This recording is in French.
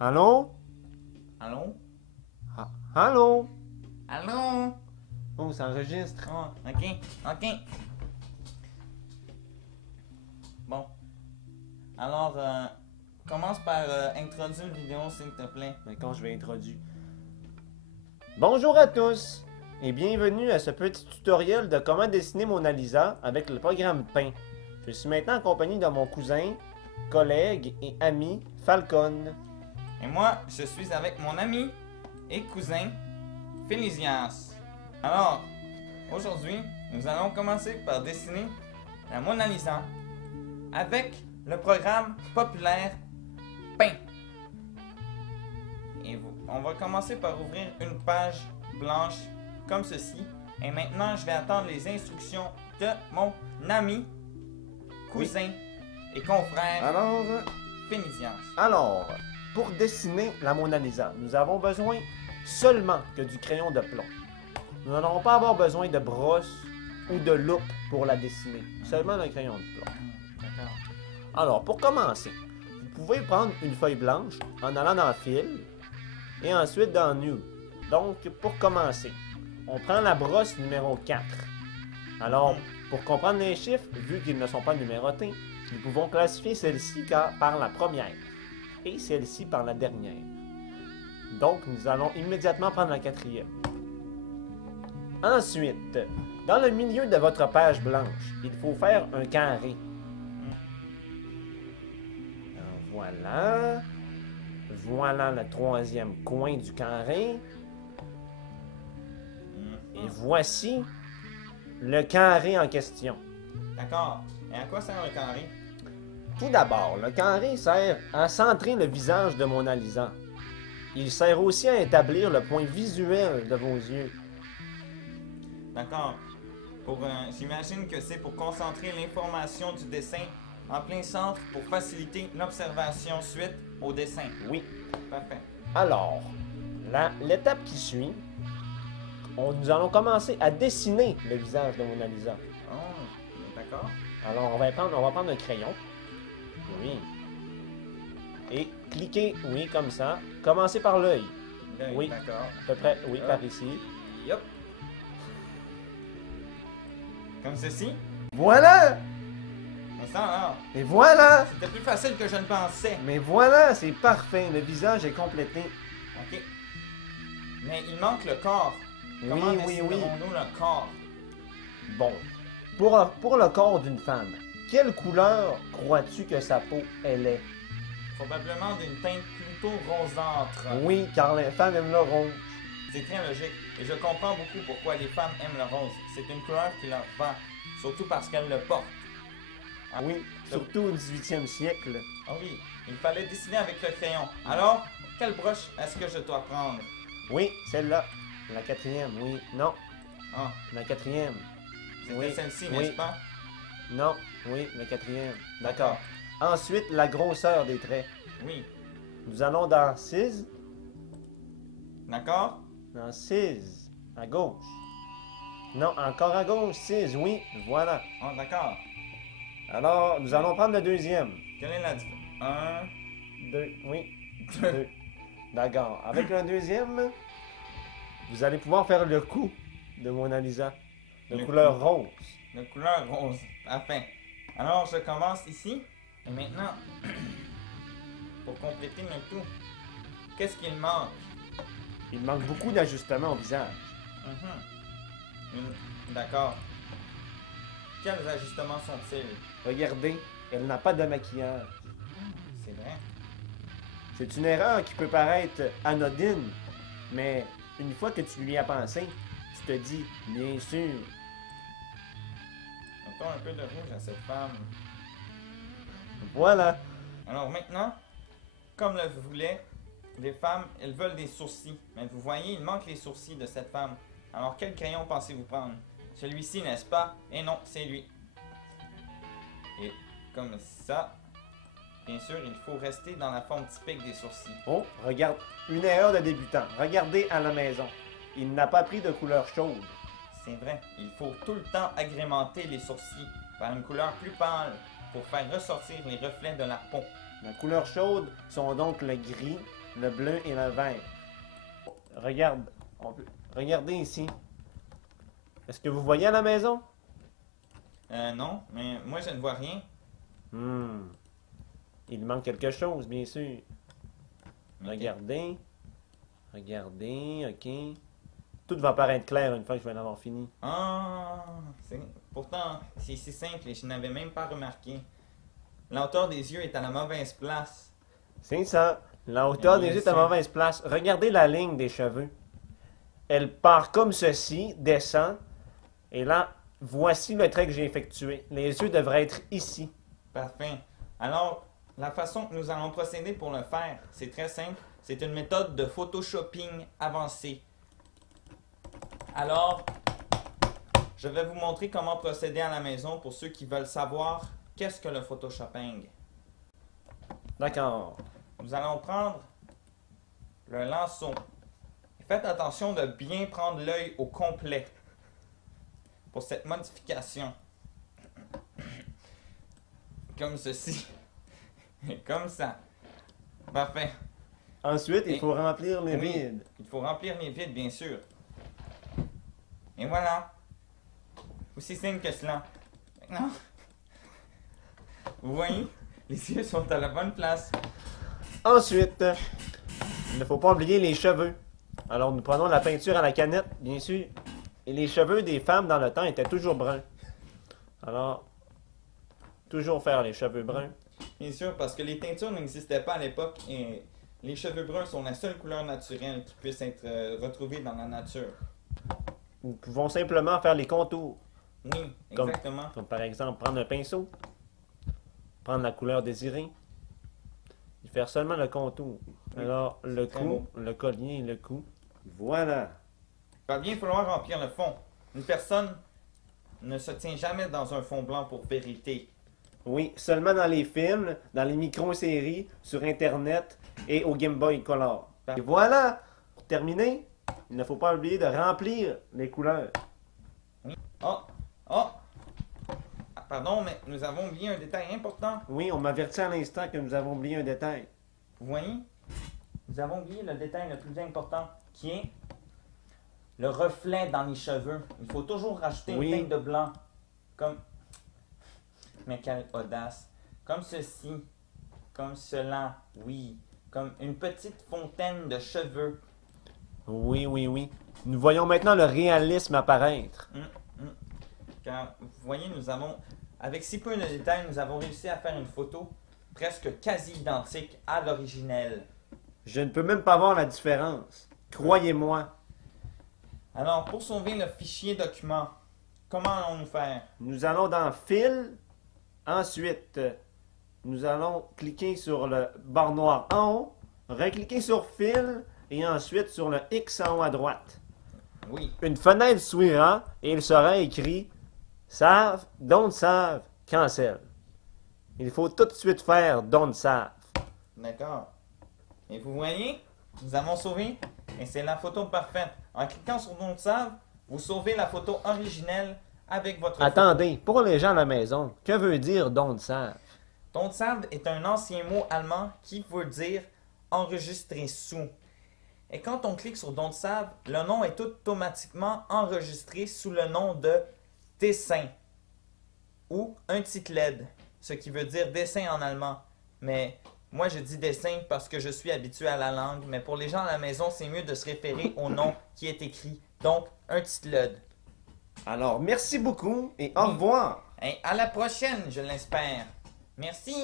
Allô? Allô? Allô? Allô? Oh, ça enregistre. Oh, ok. Bon. Alors, commence par introduire une vidéo, s'il te plaît. Mais quand je vais introduire. Bonjour à tous et bienvenue à ce petit tutoriel de comment dessiner Mona Lisa avec le programme Paint. Je suis maintenant en compagnie de mon cousin, collègue et ami Falcon. Et moi, je suis avec mon ami et cousin, Phénisias. Alors, aujourd'hui, nous allons commencer par dessiner la Mona Lisa avec le programme populaire Paint. Et on va commencer par ouvrir une page blanche comme ceci. Et maintenant, je vais attendre les instructions de mon ami, cousin et confrère Phénisias. Alors, pour dessiner la Mona Lisa, nous avons besoin seulement que du crayon de plomb. Nous n'allons pas avoir besoin de brosse ou de loupe pour la dessiner, seulement le crayon de plomb. D'accord. Alors, pour commencer, vous pouvez prendre une feuille blanche en allant dans Fil et ensuite dans New. Donc, pour commencer, on prend la brosse numéro 4. Alors, pour comprendre les chiffres, vu qu'ils ne sont pas numérotés, nous pouvons classifier celle-ci par la première et celle-ci par la dernière. Donc, nous allons immédiatement prendre la quatrième. Ensuite, dans le milieu de votre page blanche, il faut faire un carré. Voilà. Voilà le troisième coin du carré. Et voici le carré en question. D'accord. Et à quoi sert le carré? Tout d'abord, le carré sert à centrer le visage de Mona Lisa. Il sert aussi à établir le point visuel de vos yeux. D'accord. J'imagine que c'est pour concentrer l'information du dessin en plein centre pour faciliter l'observation suite au dessin. Oui. Parfait. Alors, l'étape qui suit, nous allons commencer à dessiner le visage de Mona Lisa. Oh, d'accord. Alors, on va prendre un crayon. Oui. Et cliquer, oui, comme ça. Commencez par l'œil. Oui. D'accord. À peu près, oui, par ici. Yup. Comme ceci. Voilà! Mais ça, alors, Et voilà! c'était plus facile que je ne pensais. Mais voilà, c'est parfait. Le visage est complété. Ok. Mais il manque le corps. Comment Oui. dessinerons-nous le corps? Bon. Pour le corps d'une femme, quelle couleur crois-tu que sa peau, elle est? Probablement d'une teinte plutôt rosâtre. Oui, car les femmes aiment le rose. C'est très logique. Et je comprends beaucoup pourquoi les femmes aiment le rose. C'est une couleur qui leur va. Surtout parce qu'elles le portent. Ah, Oui, surtout au 18e siècle. Ah oui, il fallait dessiner avec le crayon. Alors, quelle broche est-ce que je dois prendre? Oui, celle-là. La quatrième, oui. Non, Ah, la quatrième. c'était Oui, celle-ci, oui. n'est-ce pas? Non, oui, la quatrième. D'accord. Ensuite, la grosseur des traits. Oui. Nous allons dans 6. D'accord? Dans 6. À gauche. Non, encore à gauche. 6, oui. Voilà. Ah, d'accord. Alors, nous allons prendre le deuxième. Quelle est la différence? 1, 2, oui. 2. 2. D'accord. Avec le deuxième, vous allez pouvoir faire le cou de Mona Lisa. De Le couleur cou. rose. De couleur rose. Parfait. Alors, je commence ici. Et maintenant, pour compléter le tout, qu'est-ce qu'il manque? Il manque beaucoup d'ajustements au visage. D'accord. Quels ajustements sont-ils? Regardez, elle n'a pas de maquillage. C'est vrai. C'est une erreur qui peut paraître anodine, mais une fois que tu lui as pensé, tu te dis, bien sûr. Mettons un peu de rouge à cette femme. Voilà. Alors maintenant, comme le voulait, les femmes, elles veulent des sourcils. Mais vous voyez, il manque les sourcils de cette femme. Alors quel crayon pensez-vous prendre? Celui-ci, n'est-ce pas? Et non, c'est lui. Et comme ça, bien sûr, il faut rester dans la forme typique des sourcils. Oh, regarde, une erreur de débutant. Regardez à la maison. Il n'a pas pris de couleur chaude. C'est vrai, il faut tout le temps agrémenter les sourcils par une couleur plus pâle pour faire ressortir les reflets de la peau. La couleur chaude sont donc le gris, le bleu et le vert. Regarde, regardez ici. Est-ce que vous voyez à la maison? Non, mais moi je ne vois rien. Il manque quelque chose, bien sûr. Ok. Regardez. Regardez, ok. Tout va paraître clair une fois que je vais en avoir fini. Ah, pourtant, c'est si simple et je n'avais même pas remarqué. La hauteur des yeux est à la mauvaise place. C'est ça. La hauteur Oui, des yeux est c'est- à mauvaise place. Regardez la ligne des cheveux. Elle part comme ceci, descend. Et là, voici le trait que j'ai effectué. Les yeux devraient être ici. Parfait. Alors, la façon que nous allons procéder pour le faire, c'est très simple. C'est une méthode de photoshopping avancée. Alors, je vais vous montrer comment procéder à la maison pour ceux qui veulent savoir qu'est-ce que le photoshopping. D'accord. Nous allons prendre le lanceau. Faites attention de bien prendre l'œil au complet pour cette modification. Comme ceci. Et comme ça. Parfait. Ensuite, il Et- faut remplir les Oui. vides. Il faut remplir les vides, bien sûr. Et voilà. Aussi simple que cela. Maintenant, vous voyez, les yeux sont à la bonne place. Ensuite, il ne faut pas oublier les cheveux. Alors, nous prenons la peinture à la canette, bien sûr. Et les cheveux des femmes dans le temps étaient toujours bruns. Alors, toujours faire les cheveux bruns. Bien sûr, parce que les teintures n'existaient pas à l'époque et les cheveux bruns sont la seule couleur naturelle qui puisse être retrouvée dans la nature. Nous pouvons simplement faire les contours. Oui, Comme- exactement. Comme par exemple, prendre un pinceau, prendre la couleur désirée, et faire seulement le contour. Oui, Alors, le très cou, le collier et le cou. Voilà. Il va bien falloir remplir le fond. Une personne ne se tient jamais dans un fond blanc pour vérité. Oui, seulement dans les films, dans les micro-séries, sur Internet et au Game Boy Color. Et voilà! Pour terminer, il ne faut pas oublier de remplir les couleurs. Oh! Oh! Ah, pardon, mais nous avons oublié un détail important. Oui, on m'avertit à l'instant que nous avons oublié un détail. Vous voyez? Nous avons oublié le détail le plus important, qui est le reflet dans les cheveux. Il faut toujours rajouter Oui. une teinte de blanc. Comme... Mais quelle audace. Comme ceci. Comme cela. Oui. Comme une petite fontaine de cheveux. Oui, oui, oui. Nous voyons maintenant le réalisme apparaître. Car, vous voyez, nous avons... Avec si peu de détails, nous avons réussi à faire une photo presque quasi identique à l'originel. Je ne peux même pas voir la différence. Croyez-moi. Alors, pour sauver le fichier document, comment allons-nous faire? Nous allons dans Fil. Ensuite, nous allons cliquer sur le barre noire en haut, recliquer sur Fil et ensuite sur le X en haut à droite. Oui. Une fenêtre s'ouvrira et il sera écrit Save, don't save, cancel. Il faut tout de suite faire don't save. D'accord. Et vous voyez, nous avons sauvé, et c'est la photo parfaite. En cliquant sur Don't Save, vous sauvez la photo originelle avec votre photo. Attendez, pour les gens à la maison, que veut dire don't save? Don't Save est un ancien mot allemand qui veut dire enregistrer sous. Et quand on clique sur Don't Save, le nom est automatiquement enregistré sous le nom de dessin ou un titre LED, ce qui veut dire dessin en allemand. Mais moi, je dis dessin parce que je suis habitué à la langue, mais pour les gens à la maison, c'est mieux de se référer au nom qui est écrit. Donc, un titre LED. Alors, merci beaucoup et au revoir. Et à la prochaine, je l'espère. Merci.